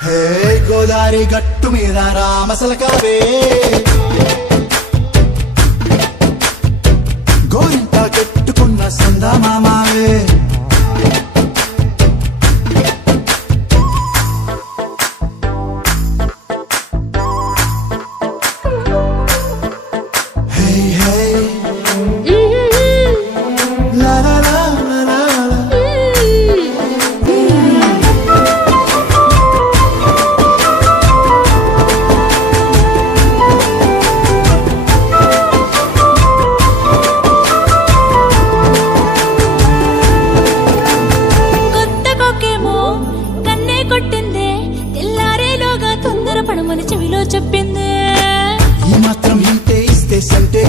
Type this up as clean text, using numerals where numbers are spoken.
హే గోదారి గట్టు మీద రామసలకావే గోరింట కట్టుకున్న సందమామావే చెప్పింది ఈ మాత్రం ఇంటే ఇస్తే సంటే